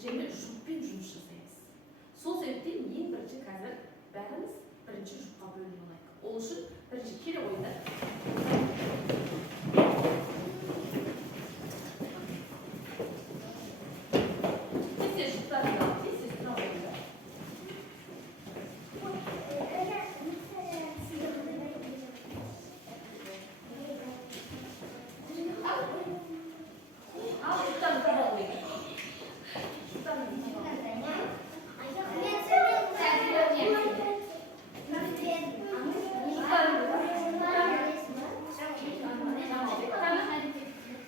және жұппен жұмыс жасаймыз. Сол себептен ең бірінші қазір бәріміз бірінші жұпқа бөлініп алайық. Ол үшін бірінші келе қойыңдар. Тез жұптарыңды алып, тез тұра қойыңдар. Al, жұптарыңды таба қойыңдар.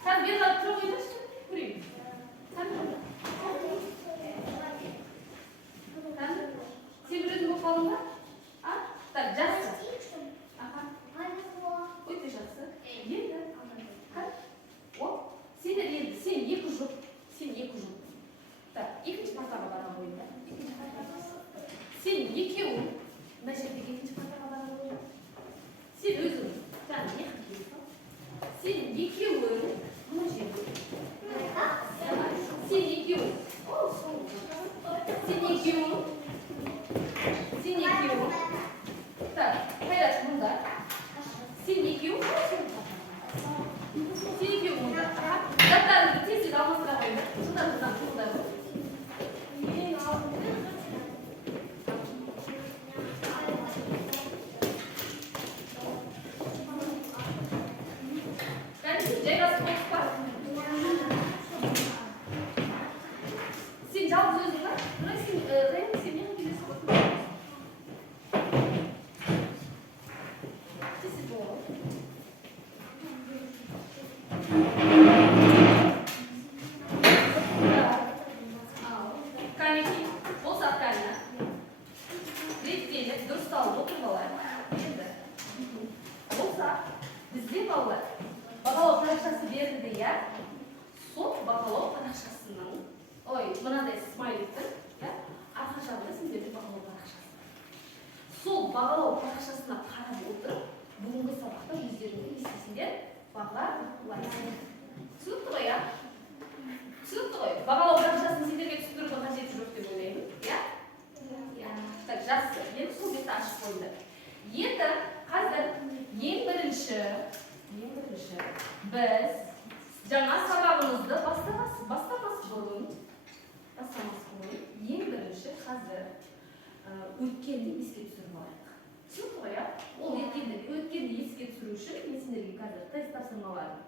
Sen bir daha çok iyi misin? Burayı. Sen mi? Sen bir özüm bakalım da. Ha? Tak, jası. Aha. Öte jası. Yedi. Ha? O. Sen de yedi. Sen iki jup. Sen iki jup. Tak, ikinci patlağa bana koyunda. İkinci patlağa. Sen iki un. Neşetlik ikinci patlağa bana koyunda. Sen özüm. Sen ne yapıyorsun? Sen iki un. Синекю. Синекю. Синекю. Так, hayır bunda. Синекю. Синекю bunda. Zaten tezi almasına koyun. Şuradan. Сол бағалау парақшасына қарап отырып, бүгінгі сабақта өздеріңді естісіңдер, бағалар лайық. Түсінікті ғой, я? Түсінікті ғой. Бағалау парақшасын сендерге түсіндірудің қажеті жоқ деп ойлаймын, я? Так, жақсы. Енді сол бетті ашып қойыңдар. Енді қазір ең бірінші біз жаңа сабағымызды бастамас бұрын ең бірінші қазір өткенді еске түсіріп алайық. Түсінікті ғой, я? Ол өткенді еске түсіру үшін мен сендерге қазір тест тапсырмаларын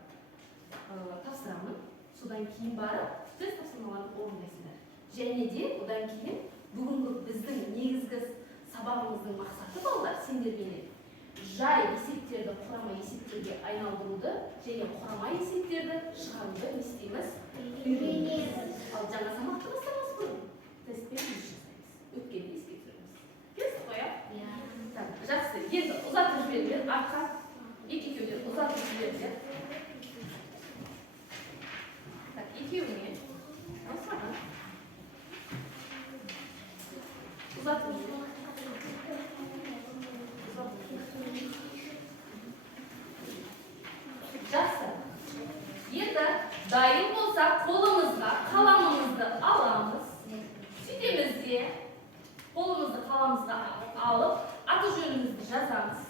тапсырамын. Содан кейін барып тест тапсырмаларын орындайсыңдар. Және де одан кейін бүгінгі біздің негізгі сабағымыздың мақсаты балалар сендерге жай есептерді құрама есептерге айналдыруды және құрама есептерді шығаруды не істейміз? Үйренеміз. Ал жаңа сабақты бастамас бұрын тестпен жұмыс жасаймыз. Өткенді еске түсіреміз. Келістік қой, я? Так, жақсы. Енді ұзатып жіберіңдер. Артқа екеуден ұзатып жіберіңдер. Так, екеуіне басқа. Ұзатып жіберіңдер. Жақсы. Енді дайын болса қолымызға қаламымызды аламыз. Сөйтеміз де қолымызды қаламымызға алып, аты жөнімізді жазамыз.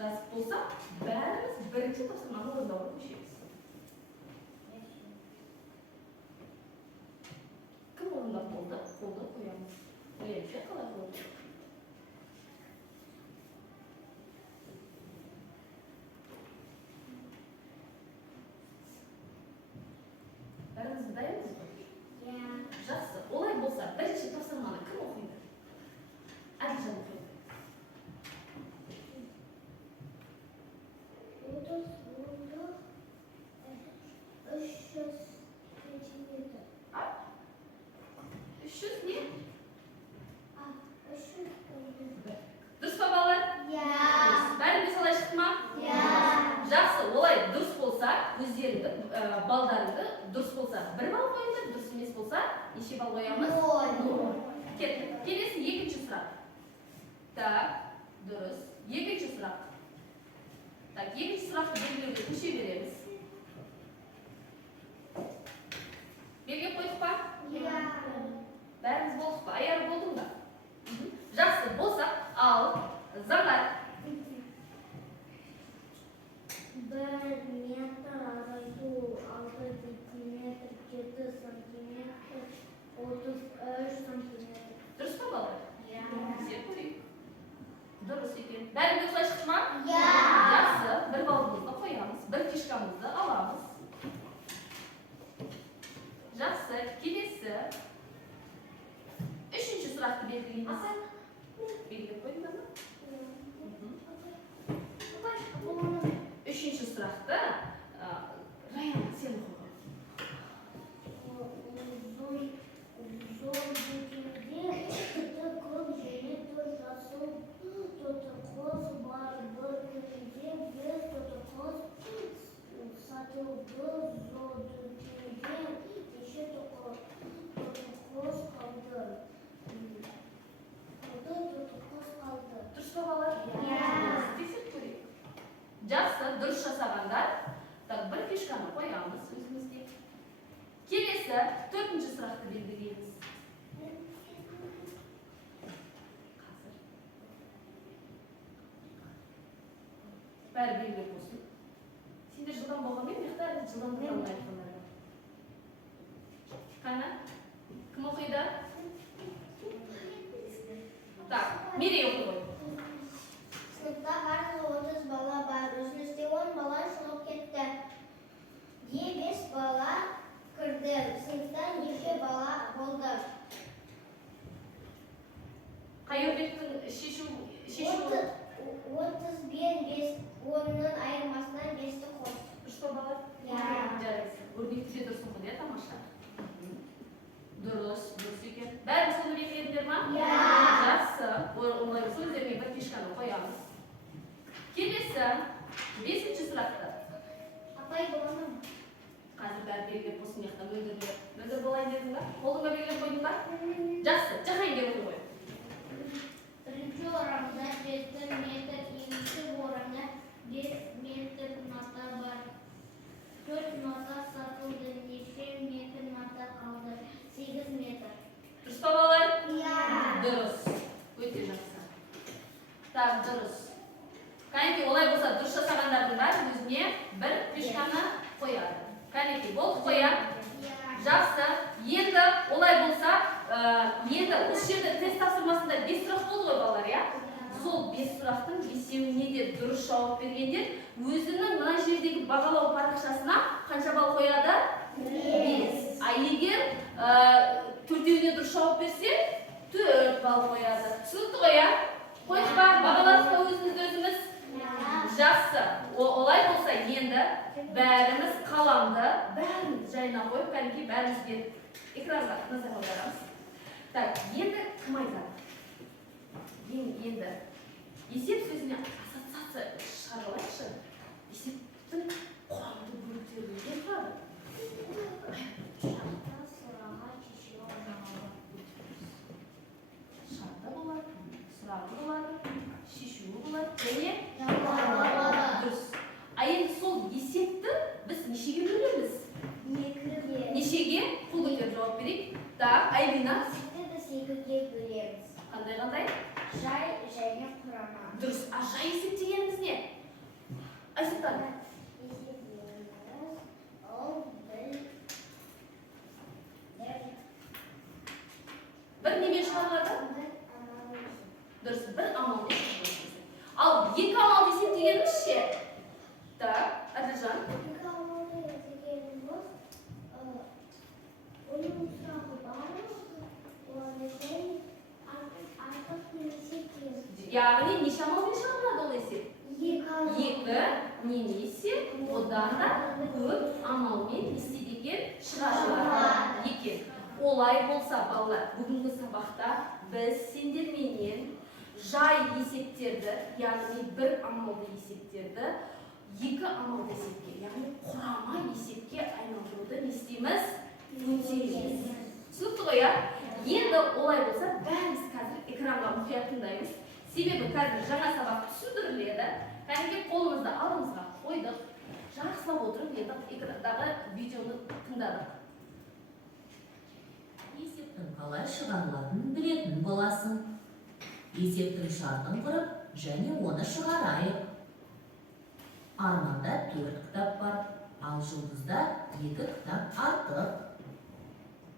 Жазып болса, бәріміз бірінші тапсырманы орындауға көшеміз. Кім орындап болды? Қолды қоямыз. Білеміз, қалай болды? Бәріміз дайынбыз ба? Жақсы. Олай болса, бірінші тапсырманы кім оқиды? Әділжан оқиды. болса, неше балл қоямыз? 0. Кеттік. Келесі екінші сұрақ. Так, дұрыс. Екінші сұрақ. Так, екінші сұрақты белгілеуге көше береміз. Белге қойдық па? Бәріміз болдық па? Аяғы болдың ба? Жақсы, болсақ, ал Заңғар. 1 метр азайту 6 сантиметр, 7 сантиметр, 33 сантиметр. Дұрыс па балалар? Есеп көрейік. Дұрыс екен. Бәрінде осылай шықты ма? Жақсы, бір балымызды қоямыз, бір фишкамызды аламыз. Жақсы, келесі. Үшінші сұрақты белгілейміз. Белгілеп қойдыңдар ма? Үшінші сұрақты Раян, сен оқы. Зор бетінде көп және жасыл тотықоз бар. Бір күнде бес тотықоз сатылды. Зор бетінде неше тотықоз қалды. Дұрыс па балалар? Тексеріп көрейік. Жақсы, дұрыс жасағандар. Так, бір фишканы қоямыз өзімізге. Келесі, төртінші сұрақты белгілейміз. Бәрі белгілеп болсын. Сендер жылдан болғанмен, мектар жылдан болғанмен айтқандар. Қана? Кім оқиды? Так, Мерей оқы ғой. Сыныпта барлығы 30 бала бар. Өзімізде 10 бала шығып кетті. 5 бала кірді. Сыныпта неше бала болды? Қай өрбектің шешу? 30 бен 10-ның айырмасынан 5-ті қос. Дұрыс па балалар? Жарайсың. Өрбекті де дұрыс оқыды, тамаша. Дұрыс екен. Бәрін соны белгіледіңдер ма? Жақсы. Олай болса өздеріне бір фишканы қоямыз. Келесі, 5-ші сұрақты. Апай боланым. Қазір бәрі белгілеп болсын, яқта мөлдірлер. Мөлдір болайын дедің ба? Қолыңа белгілеп қойдың ба? Жақсы, жақайын деп отыр ғой. Бірінші орамда 7 метр, екінші орамда 5 метр мата бар. 4 мата сатылды, неше метр мата қалды? 8 метр. Дұрыс па балалар? Дұрыс. Өте жақсы. Так, дұрыс. Кәнеки, олай болса, дұрыс жасағандардың бәрі өзіне бір фишканы қояды. Кәнеки, болды қоя. Жақсы. Енді олай болса, енді осы жерде тест тапсырмасында 5 сұрақ болды ғой балалар, я? Сол 5 сұрақтың 5-еуіне де дұрыс жауап бергендер өзінің мына жердегі бағалау парақшасына қанша балл қояды? 5. А егер 4-еуіне дұрыс жауап берсе, 4 балл қояды. Түсінікті ғой, я? Қойдық ба? Бағаладық па өзіміз? Жақсы. Олай болса енді бәріміз қаламды, бәріміз жайына қойып, кәнеки бәрімізге экранға назар аударамыз. Так, енді кім айтады? Енді есеп сөзіне ассоциация шығарылайықшы. Есептің құрамды бөліктеріне тұрады. Шарты болады, сұрағы болады, шешуі болады, және дұрыс. А енді сол есепті біз нешеге бөлеміз? Нешеге? Қол көтеріп жауап берейік. Так, Айлина. Біз 2-ге бөлеміз. Қандай? Жай және құрама. Дұрыс. А жай есеп дегеніміз не? Айсұлтан. Бір немен шығарылады? Дұрыс, бір амалмен шығарылады. Ал 2 амал есеп дегеніміз ше? Так, Әділжан. 2 амалмен дегеніміз оның сұрағы бар. Яғни неше амалмен шығарылады ол есеп? 2 немесе одан да көп амалмен істеген шығарылады екен. Олай болса, балалар, бүгінгі сабақта біз сендерменен жай есептерді, яғни бір амалды есептерді, 2 амалды есепке, яғни құрама есепке айналдыруды не істейміз? Өтеміз. түсінікті ғой, иә? Енді олай болса, бәріміз қазір экранға мұқият тыңдаймыз. Себебі қазір жаңа сабақ түсіндіріледі. Кәдімгі қолымызды алдымызға қойдық, жақсылап отырып, енді экрандағы видеоны тыңдадық. Есептің қалай шығарылатынын білетін боласың. Есептің шартын құрып, және оны шығарайық. Арманда 4 кітап бар, ал Жұлдызда 2 кітап артық.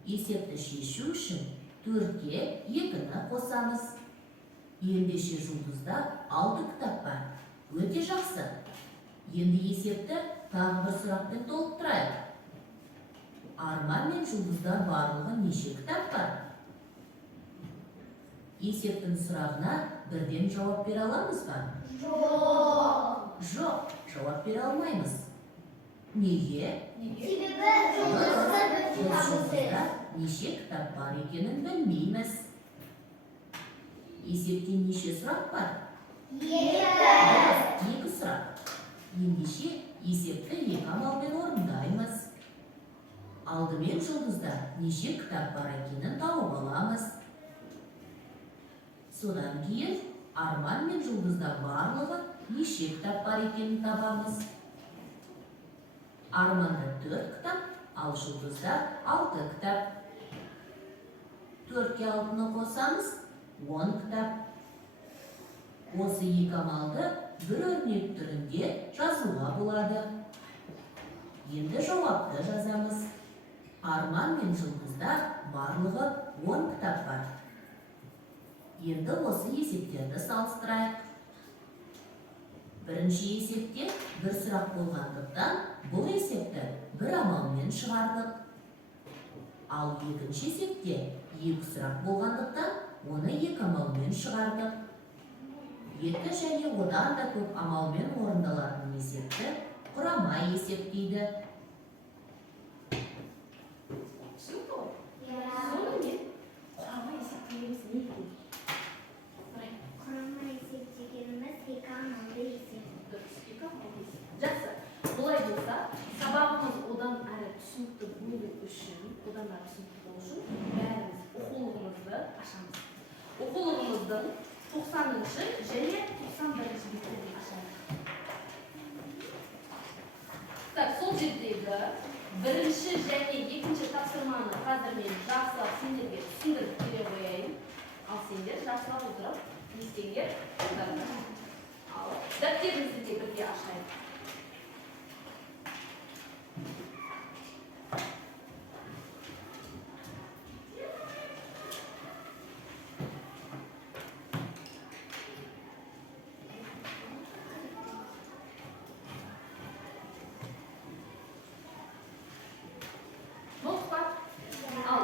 Есепті шешу үшін 4-ке 2-ні қосамыз. Ендеше Жұлдызда 6 кітап бар. Өте жақсы. Енді есепті тағы бір сұрақпен толықтырайық. Арман мен Жұлдызда барлығы неше кітап бар? Есептің сұрағына бірден жауап бере аламыз ба? Жоқ, жауап бере алмаймыз. Неге? Себебі Жұлдызда бір Жұлдызда неше кітап бар екенін білмейміз. Есепте неше сұрақ бар? 2 сұрақ. Ендеше есепті 2 амалмен орындаймыз. Алдымен Жұлдызда неше кітап бар екенін тауып аламыз. Содан кейін Арман мен Жұлдызда барлығы неше кітап бар екенін табамыз. Арманда 4 кітап, ал Жұлдызда 6 кітап. 4-ке 6-ны қосамыз, 10 кітап. Осы 2 амалды бір өрнек түрінде жазуға болады. Енді жауапты жазамыз. Арман мен Жұлдызда барлығы 10 кітап бар. Енді осы есептерді салыстырайық. Бірінші есепте бір сұрақ болғандықтан, бұл есепті бір амалмен шығардық. Ал екінші есепте 2 сұрақ болғандықтан, оны 2 амалмен шығардық. 2 және одан да көп амалмен орындалатын есепті құрама есеп дейді. Түсінікті ғой? Сонымен құрама есеп дегеніміз не екен? Құрама есеп дегеніміз 2 амалды есеп. Дұрыс, 2 амалды есеп. Жақсы. Бұлай болса, сабағымыз одан әрі түсінікті болу үшін, бәріміз оқулығымызды ашамыз. Оқулығымыздың 90-шы және 91-ші беттерін ашайық. Так, сол жердегі бірінші және екінші тапсырманы қазір мен жақсылап сендерге түсіндіріп бере қояйын. Ал сендер жақсылап отырып, не істеңдер? Ал дәптеріңізді де бірге ашайық.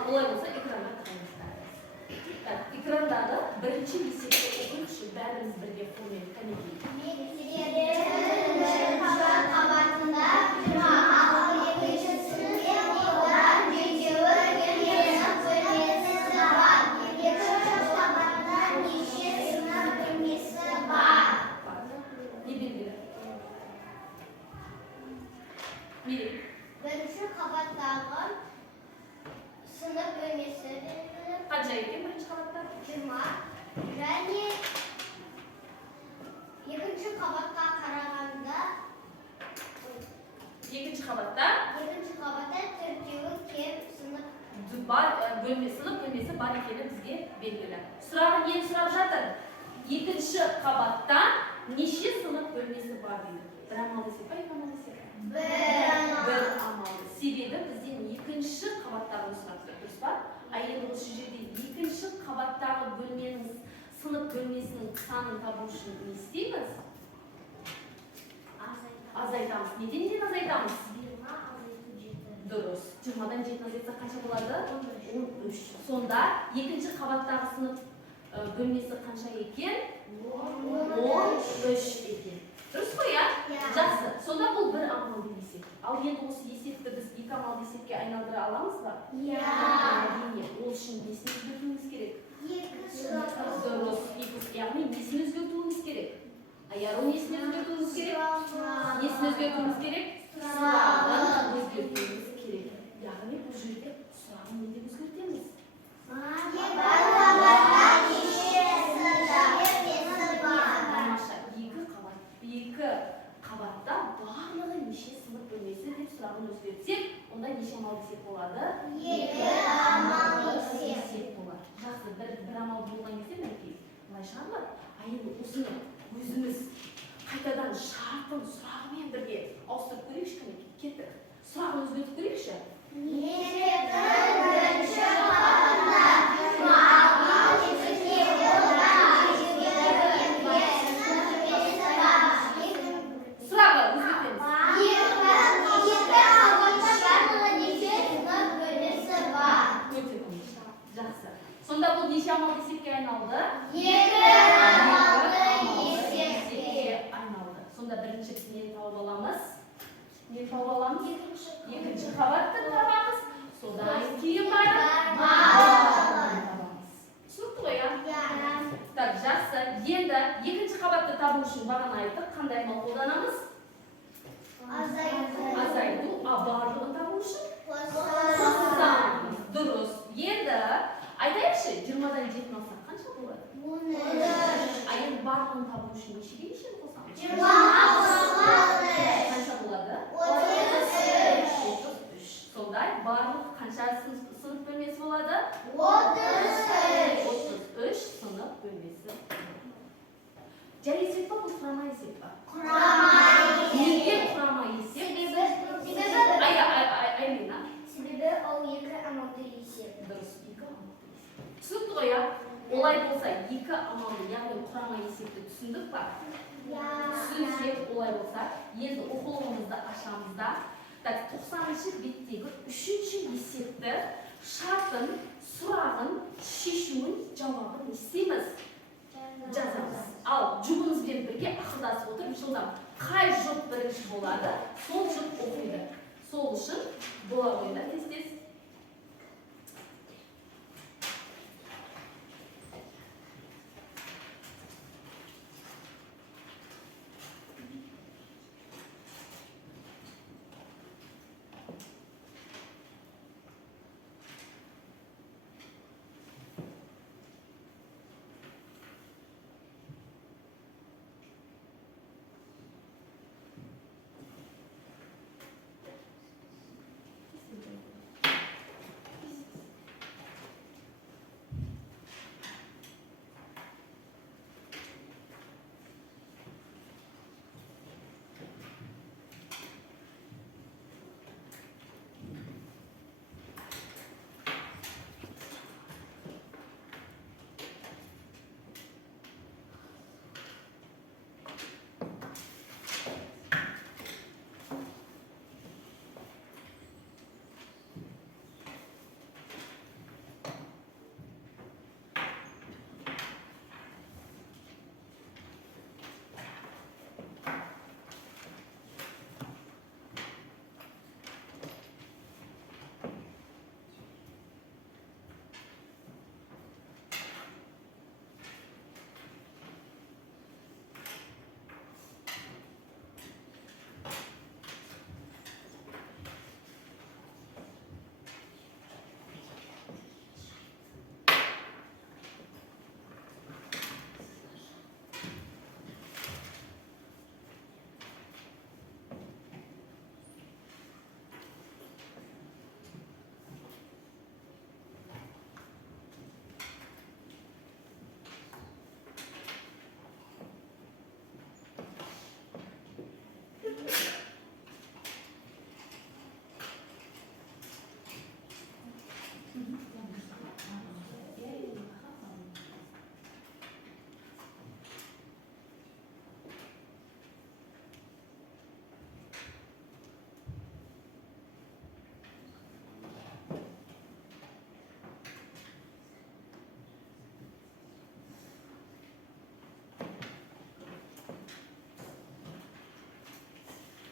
Олай болса, экранға қараңыздар. Экрандағы бірінші есепті оқу үшін бәріміз бірге қолмен кәнекей. Бірінші қабатында 26 сыныпте одан 7-і бөлмесі бар. Екінші қабатта неше сынып бөлмесі бар? Не белгілі? Мереке. Бірінші қабаттағы сынып бөлмесі белгілі. Қанша екен бірінші қабатта? 20. Және екінші қабатқа қарағанда Екінші қабатта 4-еуі кем сынып бөлмесі бар екені бізге белгілі. Сұрағы не сұрап жатыр? Екінші қабатта неше сынып бөлмесі бар дейді? Бір амал есеп па, 2 амал есеп? Бір амал. Себебі бізден екінші қабаттағы сұрап тұр, дұрыс па? А енді осы жерде екінші қабаттағы бөлменің сынып бөлмесінің санын табу үшін не істейміз? Азайтамыз. Неден азайтамыз? 20-дан 7. Дұрыс. 20-дан 7 азайтса қанша болады? 13. Сонда екінші қабаттағы сынып бөлмесі қанша екен? 13 екен. Дұрыс қой, иә? Жақсы. Сонда бұл бір амалды есеп. Ал енді осы есепті біз 2 амалды есепке айналдыра аламыз ба? Әрине. Ол үшін несін өзгертуіміз керек? 2 сұрақ. Дұрыс. Яғни несін өзгертуіміз керек? Аяру несін өзгертуіміз керек? Несін өзгертуіміз керек? Сұрағын өзгертуіміз керек. Яғни бұл жерде Сұрағын не деп өзгертеміз? Тамаша. Екі қабатта барлығы неше сынып бөлмесі деп сұрағын өзгертсек, онда неше амал десек болады? Десек болады. Жақсы, бір амал болған кезде мінекей былай шығарылады. А енді осыны өзіміз қайтадан шартын сұрағымен бірге ауыстырып көрейікші, кәне кеттік. Сұрағын өзгертіп көрейікші. Сұрағы өзгертеміз. Өте дұрыс. Жақсы. Сонда бұл неше амал десекке айналды? Айналды. Сонда біріншісі нені тауып аламыз? Нені тауып аламыз? Екінші қабатты табамыз. Содан кейін барып табамыз. Түсінікті ғой, а? Так, жақсы. Енді екінші қабатты табу үшін бағана айттық, қандай амал қолданамыз? Азайту. А барлығын табу үшін? Қосамыз. Дұрыс. Енді айтайықшы, 20-дан 7-ні алсақ қанша болады? А енді барлығын табу үшін нешеге нешені қосамыз? Қанша болады? 33. Сондай, барлық қанша сынып бөлмесі болады? 33 сынып бөлмесі. Жай есеп па, бұл құрама есеп па? Неге құрама есеп? Аймина. Себебі ол екі амалды есеп. Дұрыс, екі амалды есеп. Түсінікті ғой, а? Олай болса, екі амалды, яғни құрама есепті түсіндік па? Түсінсек, олай болса, енді оқулығымызды ашамыз да. 90-шы беттегі үшінші есепті шартын, сұрағын, шешуін, жауабын істейміз. Жазамыз. Ал жұбымызбен бірге ақылдасып отырып, жылдам қай жұп бірінші болады, сол жұп оқиды. Сол үшін бола қойында тез-тез.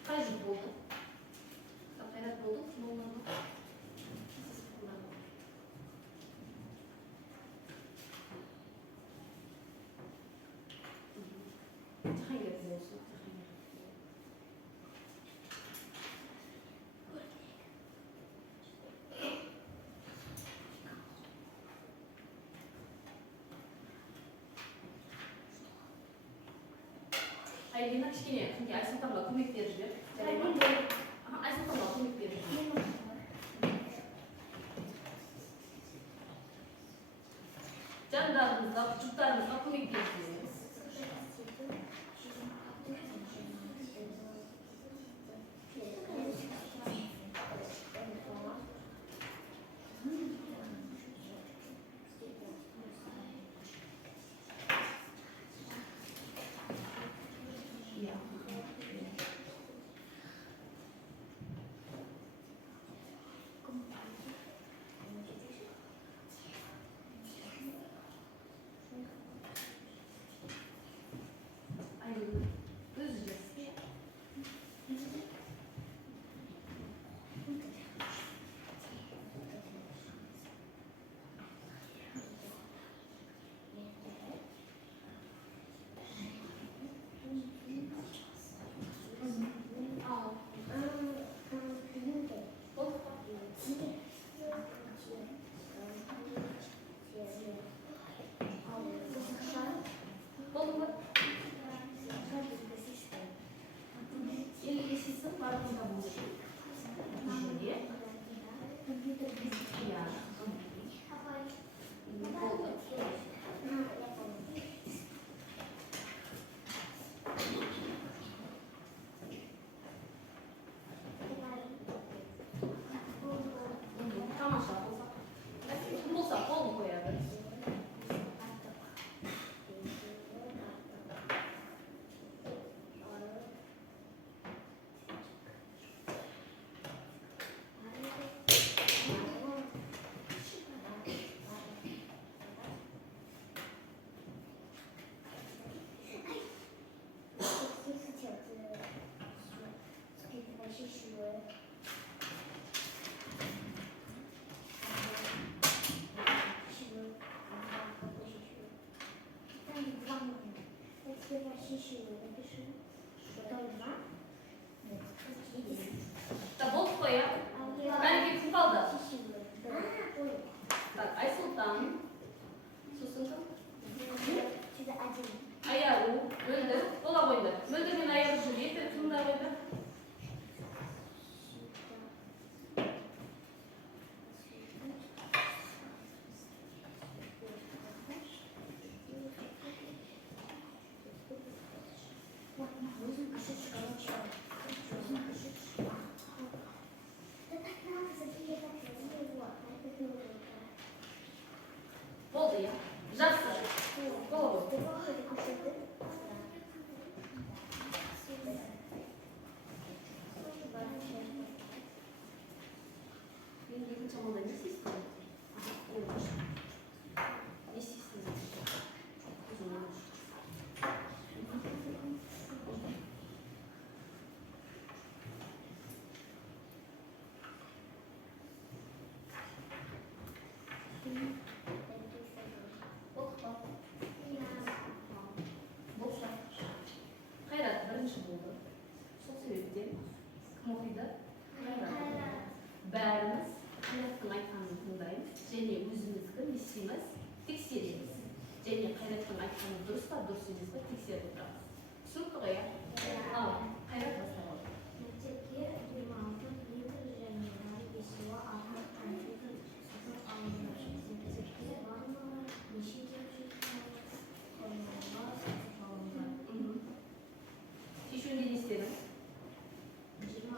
Қай жұп болды? Қайрат болды? Болмады? Жахангер болсын. Айлина кішкене кімге Айсұлтанға көмек беріп жібер. Жарайды ма? Айсұлтанға көмек беріп жібер. Жандарыңызға, жұптарыңызға көмек беріп жіберіңіз. Так, вот твоя. Маленький купалда. Так, Айсултан. Сусынкам. Аяғу, мөлдір, бола қойды. Мөлдір мен аяғы жүреді, тұнда қойды. Болды, я. Жақсы. Бола қойды. Мен екінші амалда не істейсің? Не істейсің? Қайрат бірінші болды. Сол себептен кім оқиды? Қайрат. Бәріміз Қайраттың айтқанын тыңдаймыз және өзімізді не істейміз? Тексереміз. Және Қайраттың айтқаны дұрыс па, дұрыс емес па тексеріп отырамыз. Түсінікті ғой, иә? Ал, Қайрат бастап алды. Мектепке 26 литр және дәрі бесеуі артық конфеті сатып алынды. Мектепке барлығы неше тепшек қоймалар сатып алынды. Кешуінде не істедің? 26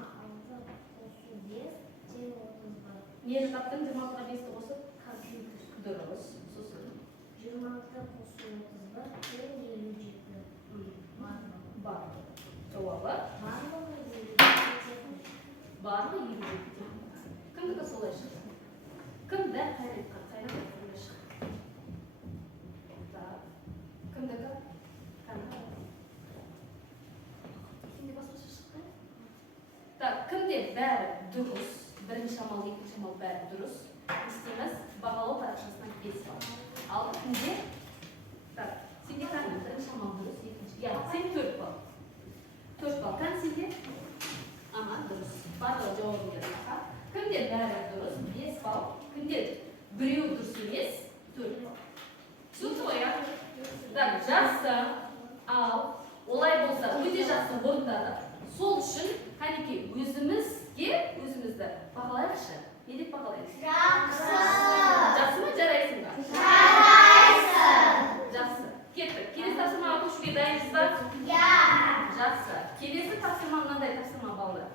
қосу 5, тең 30-ға. Нені таптың? 26-ға 5-ті қосып? Компьютер. Дұрыс. Сосын. 26 қосу 30-ға тең 57. Барлығы. Бар. Жауабы? Барлығы 57. Барлығы 57. Кімдікі солай шықты? Кімді? Қайратқа. Қайрат айтқанда шықты. Так. Кімдікі? Кімде басқаша шықты? Так, кімде бәрі дұрыс? Бірінші амал, екінші амал бәрі дұрыс. Істейміз бағалау парақшасынан кесіп ал. Ал кімде? Так, сенде қандай? Бірінші амал дұрыс, екінші. Я, сен 4 балл. 4 балл. Кім сенде? Ага, дұрыс. Барлығы жауабын берді. Кімде бәрі дұрыс? 5 балл. Кімде біреу дұрыс емес? 4 балл. Түсінікті ғой, я? Так, жақсы. Ал, олай болса, өте не деп бағалаймыз? Жақсы. Жақсы ма, жарайсың ба? Жарайсың. Жақсы. Кеттік. Келесі тапсырмаға көшуге дайынсыз ба? Я. Жақсы. Келесі тапсырма мынандай тапсырма балдар.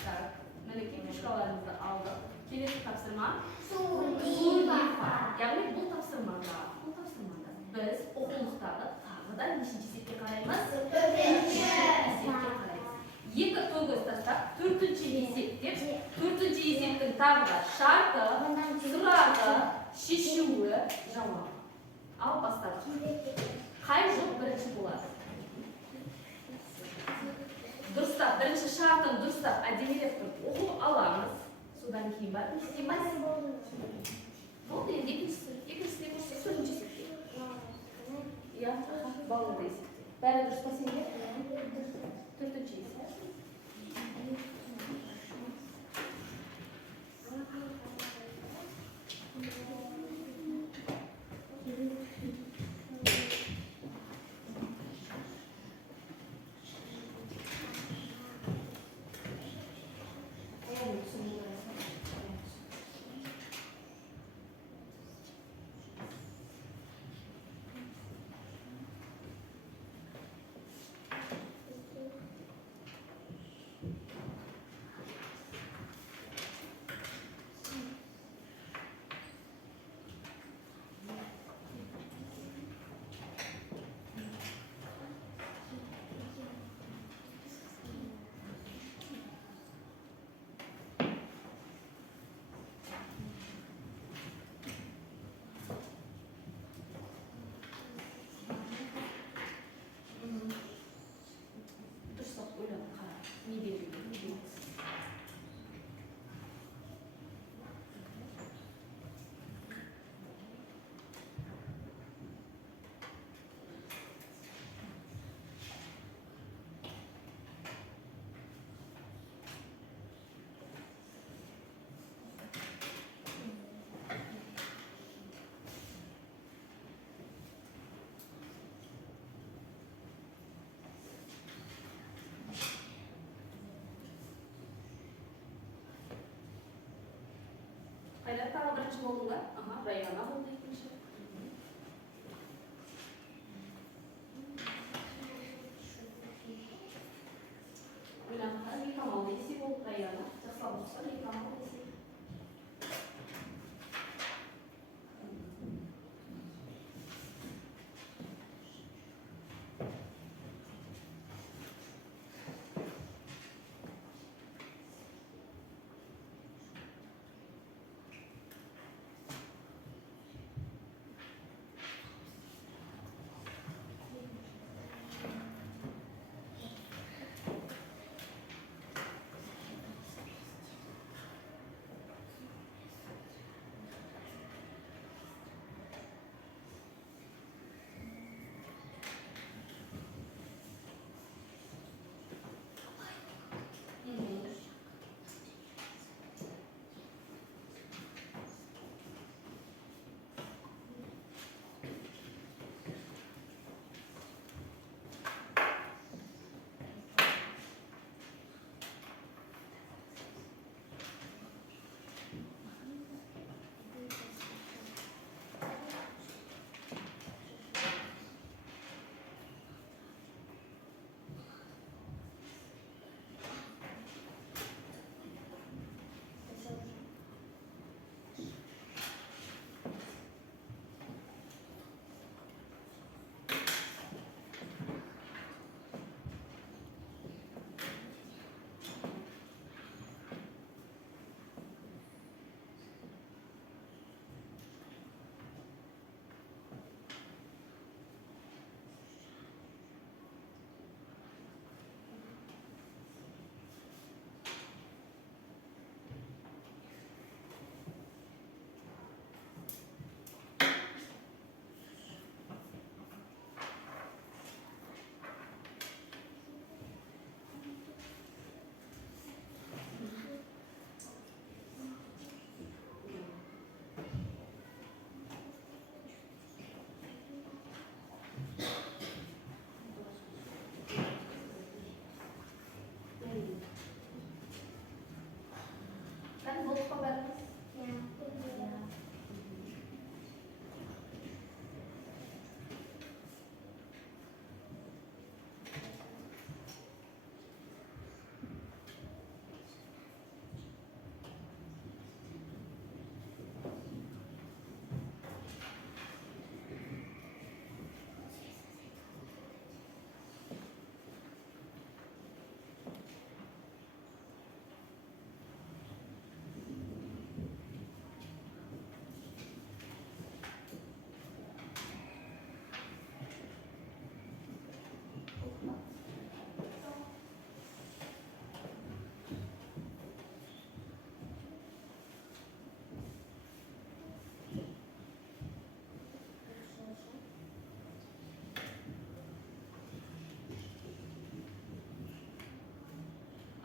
Так, мінекей фишкаларымызды алдық. Келесі тапсырма Судифа. яғни бұл тапсырмада біз оқулықтағы тағы да нешінші есепке қараймыз? Төртінші. Есепке қараймыз. Екі төгіс тастап, төртінші есеп деп, төртінші есептің тағы да шарты, сұрағы, шешуі, жауабы. Ал бастадық. Қай жол бірінші болады? Дұрыстап, бірінші шартын дұрыстап әдемелеп тұрып оқу аламыз. Содан кейін барып не істейміз? Болды, енді екіншісіне көшсек, төртінші есепке. Иә, баллды есепте. Бәрі дұрыс па сенде? Төртінші есеп. Дұрыстап ойланып қара. Не беруге? Қайдар тағы бірінші болдың ба? Аха, Райана болды екінші. Ойланып қара, екі амалды есеп болды Райана. Жақсылап оқыса, екі амалды есеп.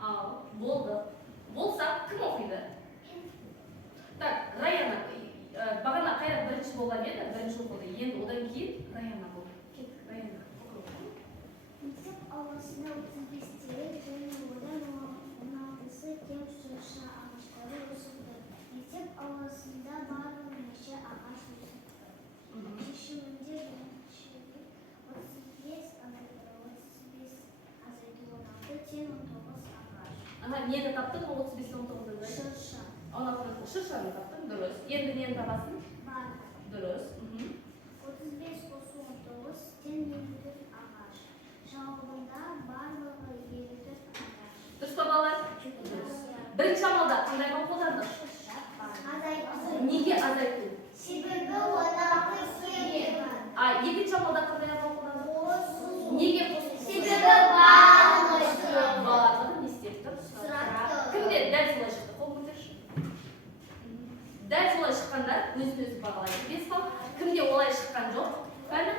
Al, болды. Болса, кім оқиды? Так, Раяна, бағана қайрат бірінші болған еді, бірінші оқыды. Енді одан кейін Раяна болды. Кеттік, Раяна. Мектеп ауласында 35-тегі және одан 16-сы тек шырша ағаштары өсіпті. Мектеп ауласында барлығы неше ағаш өсіпті. Шешімінде біріншілік 35 азайту 16 тең 19 ағаш. Нені таптың? 35-19-ды? Шырша. Шыршаны таптың, дұрыс. Енді нені табасың? Барлығы. Дұрыс. 35 қосу 19 тең 54 ағаш. Жауабында барлығы 54 ағаш. Дұрыс па балалар? Дұрыс. Бірінші амалда қандай амал қолдандық? Азайту. Неге азайту? Себебі 16 керек. Екінші амалда қандай амал қолдандық? Қосу. Неге қосу? Себебі барлығы. Барлығы не істеп тұр? Сұрақты. Кімде дәл солай шықты? Қол көтерші. Дәл солай шыққандар өзін-өзі бағалайды. 5 балл. Кімде олай шыққан жоқ? Бәрі?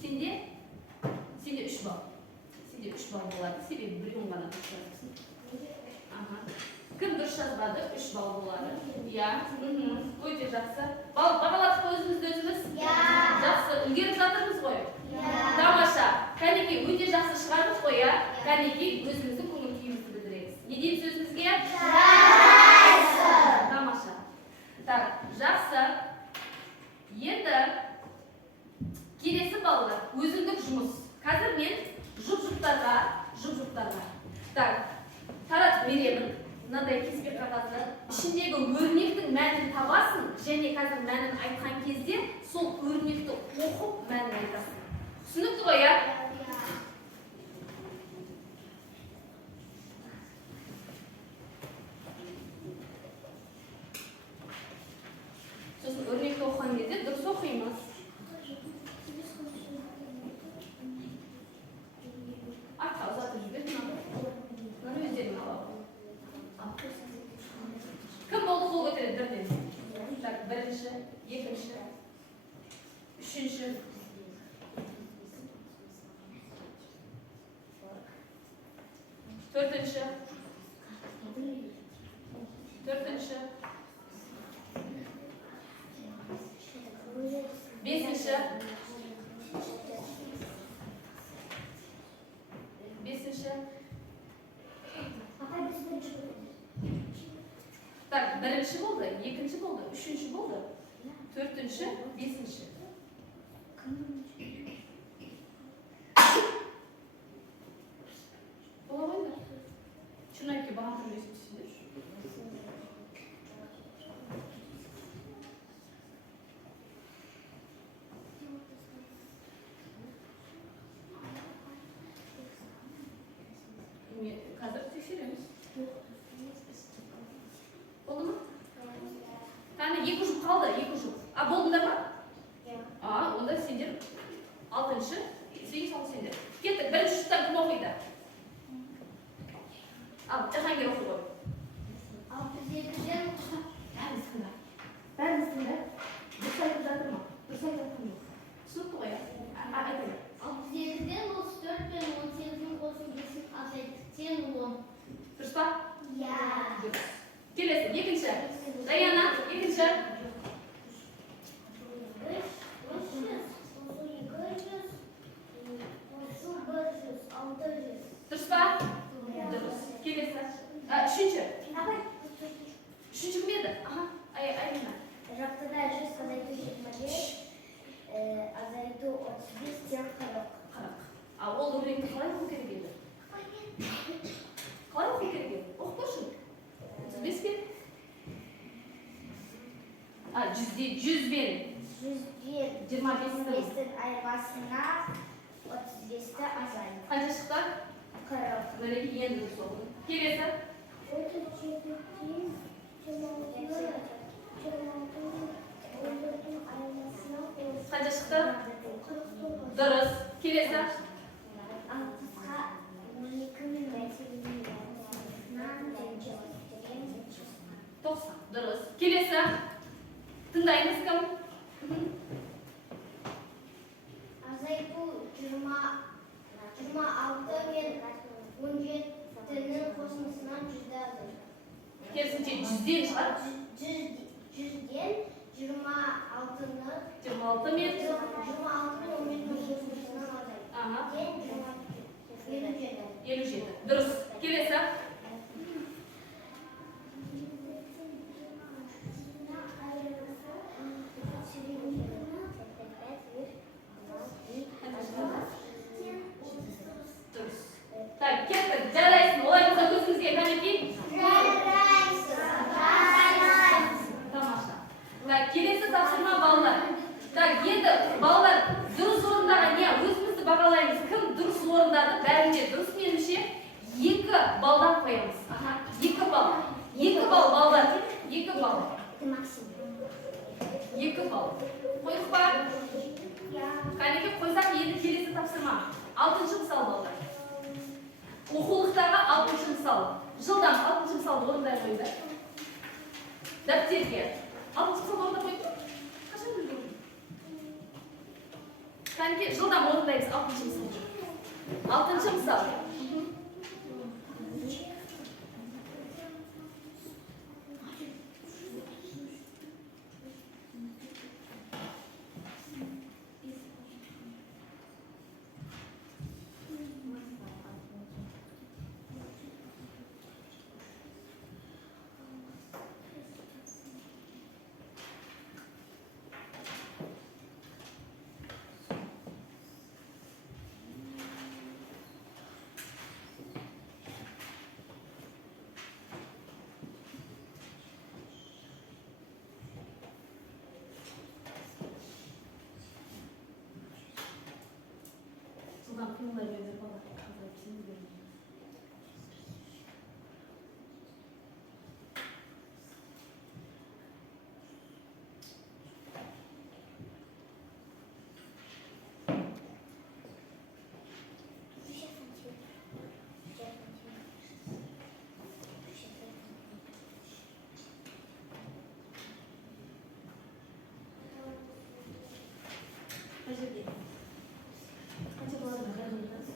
Сенде 3 балл. Сенде 3 балл болады. Себебі біреуін ғана дұрыс жазыпсың. Кім дұрыс жазбады? 3 балл болады. Иә. Өте жақсы. Бағаладық па өзіміз? Жақсы. Үлгеріп жатырмыз ғой? Тамаша. Кәнекей, өте жақсы шығардық қой, иә? Кәнекей, өзіміздің көңіл күйімізді білдіреміз. Не дейміз өзімізге? Тамаша. Так, жақсы. Енді келесі балалар, өзіндік жұмыс. Қазір мен жұп-жұптарға. Так, таратып беремін. Мынандай кеспе қағазды. Ішіндегі өрнектің мәнін табасың, және қазір мәнін айтқан кезде сол өрнекті оқып мәнін айтасың. Түсінікті ғой, иә? Сосын өрнекті оқыған кезде дұрыс оқимыз. Артқа ұзатып жібердің. Мынаны өздерің алып. Кім болды қол көтереді бірден? Так, бірінші, екінші, үшінші. Төртінші. Бесінші. Так, бірінші болды, екінші болды, үшінші болды, төртінші, бесінші. Бола қойды. Шынайке бағын түрмесіп түсіндер. Қазір тексереміз. Болды ма? Тәні 2 жұп қалды, 2 жұп. Болдыңдар ма? Онда сендер 6-шы, 8 сендер. Кеттік, бірінші жұптан кім оқиды? Жахангер оқы ғой. 62-ден Бәріміз тыңда. Дұрыс айтып жатыр ма? Дұрыс айтып жатыр ма? Түсінікті ғой, айтайын. 62-ден 34 пен 18-дің қосу 5-ін азайттық тең 10. Дұрыс па? Иә. Дұрыс. Келесі, екінші. Раяна, екінші. 300 қосу 200 қосу 100 600. Дұрыс па? Дұрыс. Келесі. Үшінші. Үшінші кім еді? Айына. Жақтыда 100 азайту 25, азайту 35 тең 40. Ол өрнекті қалай оқу керек еді? Қалай оқу керек еді? Оқып көрші. 35 пен? 100 бен 25-тің айырмасына 35-ті азайт. қанша шықты? 40. Мінеки енді дұрыс оқыды. Келесі. 37-тен 24-тің айырмасына Қанша шықты? 49. Дұрыс. Келесі. 60-ға 12-нің мәселенің айырмасынан 90. Дұрыс. Келесі. Тыңдаймыз кім? азайту 26 мен 17-нің қосындысына Керісінше 100-ден шығар. 100-ден 26-ны 26 метр. 26-ны 10 метрдің қосындысынан алайық. Ага. Ден 57. 57. Дұрыс. Келесі. Дұрыс. Так, кеттік. Жарайсың. Олайыңызға көзіңізге қанекей? Тамаша. Так, келесі тапсырма балалар. Так, енді балалар дұрыс орындаған не? Өзімізді бағалаймыз. Кім дұрыс орындады? Бәрінде дұрыс меніңше 2 балдан қоямыз. Аха, 2 балл. 2 балл балалар. 2 балл. 2 балл. Қойдық па? Қанекей қойсақ енді келесі тапсырма. 6-шы мысал балалар. Оқулықтағы 6-шы мысал. Жылдам 6-шы мысалды орындай қойды. Дәптерге. 6-шы мысалды орындай қойды. Қашан білген? Қанекей жылдам орындаймыз 6-шы мысал. 6-шы мысал. Жылдам қимылдай беріңдер балалар. Қазір сен беріңдер. Қай жерде? Қанша баладан қайырылдыңыз?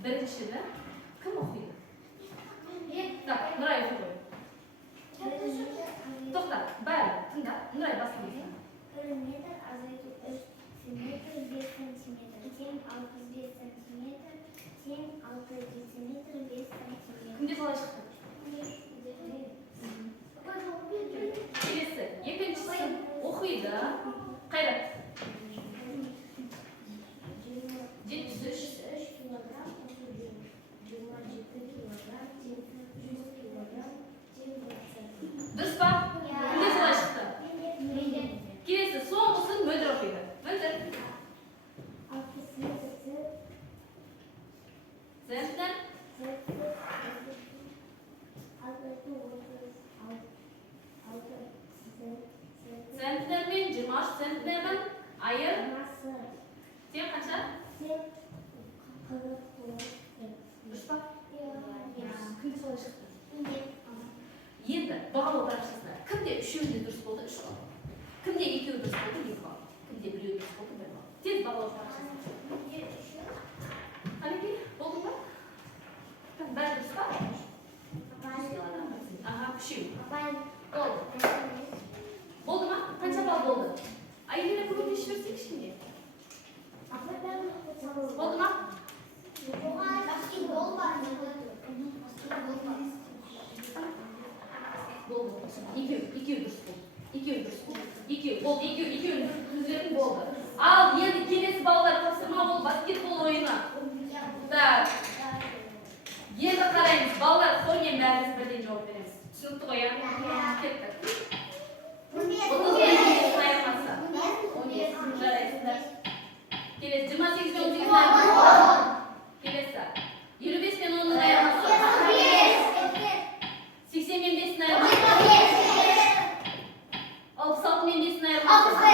Біріншіні кім оқиды? Так, Нұрай оқи қой. Тоқта, бәрі тыңда. Нұрай басылмайсың. 1 метр азайту 3 сантиметр, 5 сантиметр, тең 65 сантиметр, тең 6 дециметр, 5 сантиметр. Кімде қалай шықты? Келесі, екіншісі оқиды. Қайрат. 73 килограмм, 27 килограмм, 100 килограмм, 20. дұрыс па? Кімде қалай шықты? Sen neden? Ayır. Sen kaça? Dұрыс па? Кімде солай шықты? Енді баға отырашысына кімде үшеуінде дұрыс болды? 3 бал. Кімде екеуі дұрыс болды? 2 бал. Кімде біреуі дұрыс болды? 1 бал. Тез баға отырашысына. Қанекей, болды ма? Бәрі дұрыс па? Аға, үшеу. Болды. Болды ма? Қанша бал болды? Айлера көмектесіп жіберсек ішінде. Болды ма? Болды. Екеуі дұрыс болды. Екеуі дұрыс болды. Екеуі дүзілетін болды. Ал енді келесі балалар тапсырма болды баскетбол ойыны. Так. Енді қараймыз. Балалар сонымен бәріміз бірден жауап береміз. Түсінікті ғой, иә? Кеттік. 30 айырмасы. 17 жарайсыздар. Келесі 28 пен 18 айырмасы. Келесі 55 пен 10 айырмасы. 80 мен 5 айырмасы. 66 мен 5 айырмасы.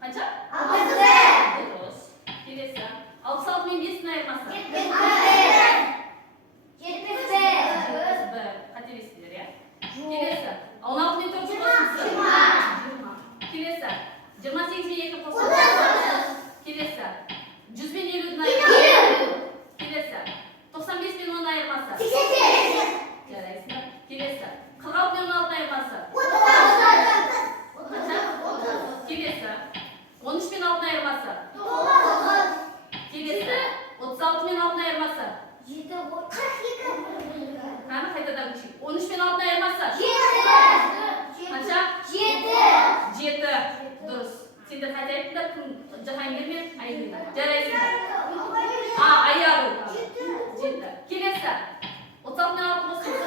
Қанша? 60. Дұрыс. Келесі 66 мен 5 айырмасы. 71. Қателестіңдер, иә? Келесі 16 мен 4 қосылса. 20. Келесі 28 мен 2 қосылса. Келесі 100 мен 50-дің айырмасы. Келесі 95 мен 10 айырмасы. 88. Жарайсыңдар. Келесі 46 мен 16 айырмасы. 30. Келесі 13 мен 6 айырмасы. 9. Келесі 36 мен 6 айырмасы. 42. Қаны қайтадан күшейік. 13 мен 6 айырмасы. 7. Қанша? 7. Дұрыс. Сендер қайта айттыңдар, кім? Жахангер мен Айгүл. Жарайсыңдар. Аяру. 7. Келесі 36 мен 6 қосылса.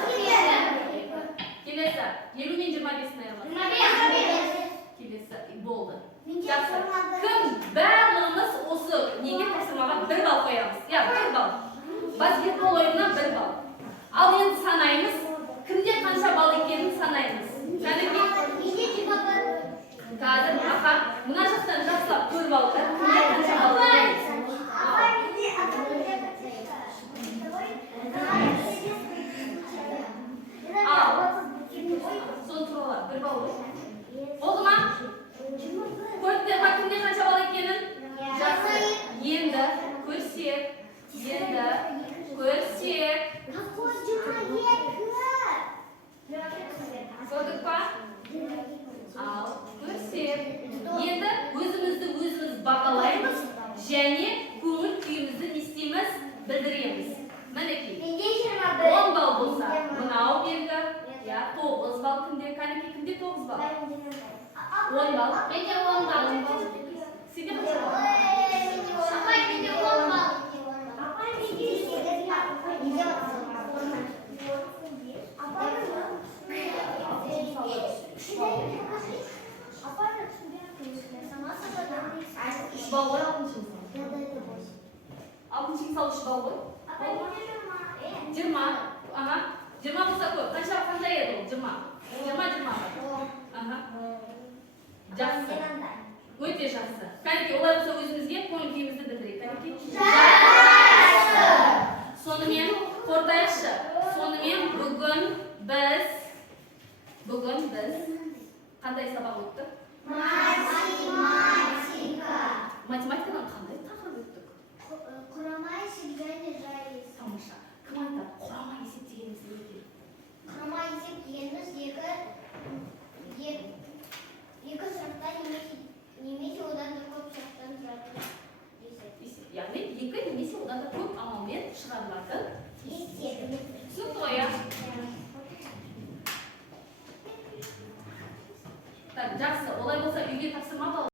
Келесі 50 мен 25-дің айырмасы. 25. Келесі болды. Жақсы. Кім? Барлығымыз осы неге тапсырмаға 1 балл қоямыз. Я, 1 балл. Баскетбол ойынына 1 балл. Ал енді санаймыз. Кімде қанша балл екенін санаймыз. Жәнекей? Қазір ақа, мына жақтан жақсылап көріп алды. Кімде қанша балл екенін. Соны тұралар, 1 балл ғой. Болды ма? Көрдіңдер ма кімде қанша балл екенін? Жақсы. Енді көрсек. Көрдік па? Ал көрсек. Енді өзіміз бағалаймыз және көңіл күйімізді не істейміз? Білдіреміз. Мінекей. 10 балл болса, мынау белгі. 9 балл кімде? Кәнекей кімде 9 балл? 10 балл. Менде 10 балл. Сенде қанша балл? Менде 10 балл. Бал ғой 6-шы. 6-шы сал 3 бал ғой. 20. Ага. 20 болса көп. Қандай еді ол? 20. 20. Ага. Жақсы. Өте жақсы. Кәнекей, олай болса өзімізге көңіл күйімізді білдірейік. Кәнекей. Жақсы. Сонымен қорытайықшы. Сонымен бүгін біз қандай сабақ өттік? Математикадан қандай тақырып өттік? Құрама есеп және жайыс. Тамаша. Кім айтады? Құрама есеп дегеніміз не екен? Құрама есеп дегеніміз екі сұрақтан немесе одан да көп сұрақтан тұратын есеп. Яғни екі немесе одан да көп амалмен шығарылатын есеп. Түсінікті ғой, иә? Так, жақсы. Олай болса үйге тапсырма